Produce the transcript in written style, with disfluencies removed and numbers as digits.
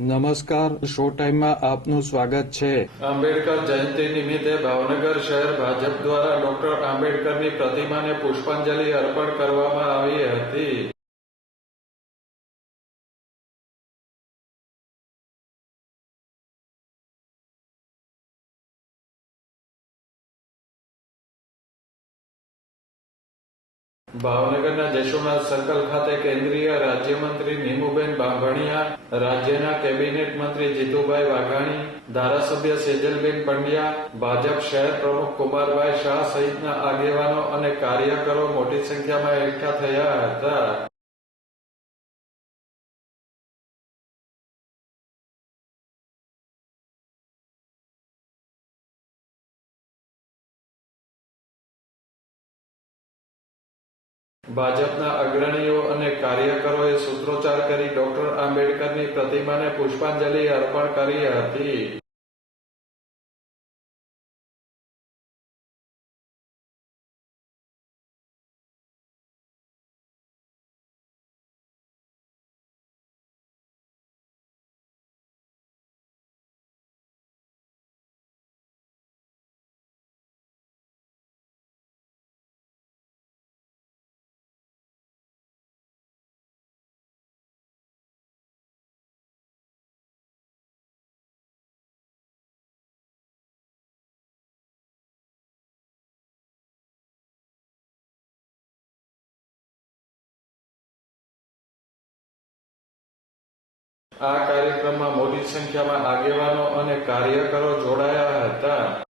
નમસ્કાર, શો ટાઈમમાં આપનું સ્વાગત છે. આંબેડકર જયંતિ નિમિત્તે ભાવનગર શહેર ભાજપ દ્વારા ડોક્ટર આંબેડકરની પ્રતિમાને પુષ્પાંજલિ અર્પણ કરવામાં આવી હતી. ભાવનગરના જશોનાથ સર્કલ ખાતે કેન્દ્રીય રાજ્યમંત્રી નીમુબેન બાંભણિયા, રાજ્યના કેબિનેટ મંત્રી જીતુભાઈ વાઘાણી, ધારાસભ્ય સેજલબેન પંડ્યા, ભાજપ શહેર પ્રમુખ કુમારભાઈ શાહ સહિતના આગેવાનો અને કાર્યકરો મોટી સંખ્યામાં એકઠા થયા હતા. ભાજપના અગ્રણીઓ અને કાર્યકરોએ સૂત્રોચ્ચાર કરી ડોક્ટર આંબેડકરની પ્રતિમાને પુષ્પાંજલિ અર્પણ કરી હતી. આ કાર્યક્રમમાં મોટી સંખ્યામાં આગેવાનો અને કાર્યકરો જોડાયા હતા.